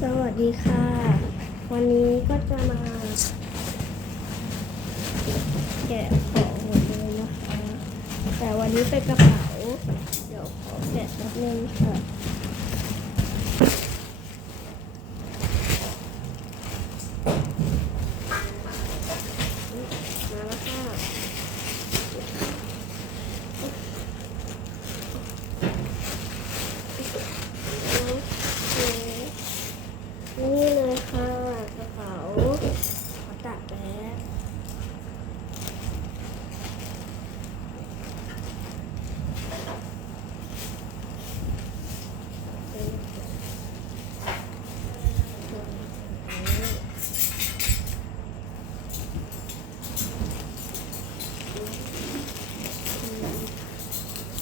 สวัสดีค่ะ วันนี้ก็จะมาแกะของหมดเลยนะคะ แต่วันนี้เป็นกระเป๋า เดี๋ยวขอแกะแป๊บนึงค่ะ มาแล้วค่ะโอเคนี่เลยค่ะกระเป๋า ขอตัดแป๊บ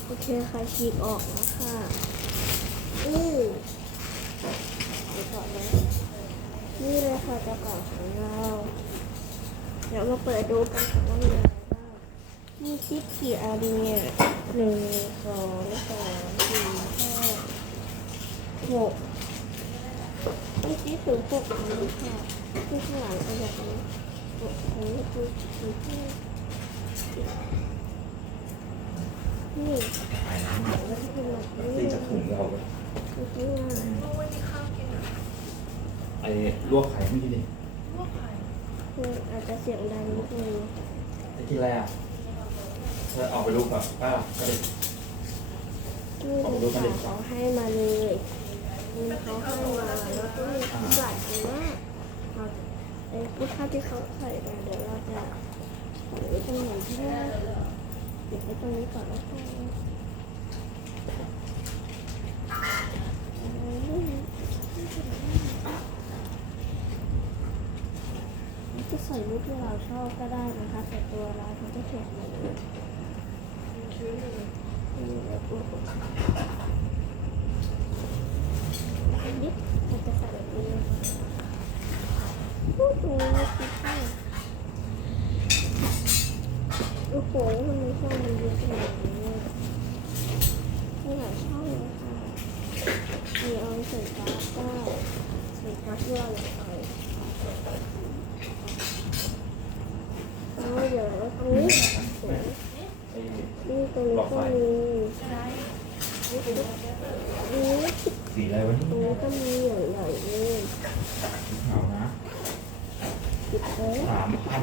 โอเคค่ะฉีกออกแล้วค่ะ อือเดี๋ยวก่อนนะ นี่เลยค่ะกระเป๋าของเรา เดี๋ยวมาเปิดดูกันค่ะว่ามีอะไรบ้างมีซิปกี่อันเนี่ยหนึ่งสองสามสี่ห้าหกมีซิปถึงหกอันเลยค่ะที่ข้างหลังเอาแบบนี้หกอันนี้คือสี่ห้านี่แล้วก็เป็นแบบนี้ตีจะถุงเรา คือข้างหน้า ไอ้ลวกไข่ไม่กินดิคืออาจจะเสียงดังนิดนึงจะกินอะไรอะเธอออกไปลูกก่อนป้าก็ได้นี่เลยค่ะเขาให้มาเลยนี่เขาให้มาแล้วก็มีทุกอย่างเลยว่าเราไอ้ผู้ค่าที่เขาใส่มาเดี๋ยวเราจะใส่ไว้ตรงไหนที่ว่าเก็บไว้ตรงนี้ก่อนแล้วกัน จะใส่รูปที่เราชอบก็ได้นะคะ แต่ตัวเราเขาจะเขียนมาเลยนี่แล้วก็นิดมันจะใส่แบบนี้พูดตรงนี้ไม่คิดว่าโอ้โหมันมีช่องมันเยอะขนาดนี้มีหลายช่องเลยค่ะมีเอาใส่การ์ดได้ใส่การ์ดที่เราอยากใส่เอเดี๋ยวตรงนี้เดี๋ยวไอ้ นี่ตรงนี้ก็มีนี่สีอะไรวะตรงนี้ก็มีใหญ่ๆเลยขาวนะปิดเลยสามพัน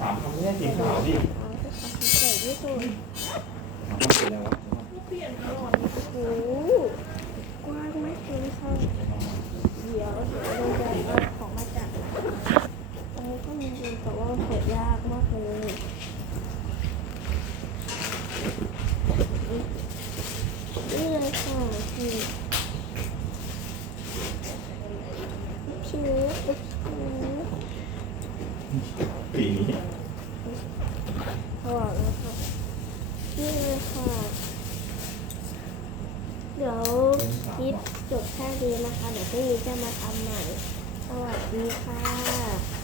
สามพันไม่ใช่สีขาวดิขาสักพักใหญ่ที่สุด สามพันสีอะไรวะ โอ้โหกว้างมากเลยค่ะเดี๋ยวเดี๋ยวเราจะเอาของมาจัดตรงนี้ก็มีเรียนแต่ว่าเปิดยากมากเลยนี่เลยค่ะคือ คิวชิวปีนี้ถอดแล้วค่ะนี่เลยค่ะ เดี๋ยวคลิปจบแค่นี้นะคะ เดี๋ยวพรุ่งนี้จะมาทำใหม่ สวัสดีค่ะ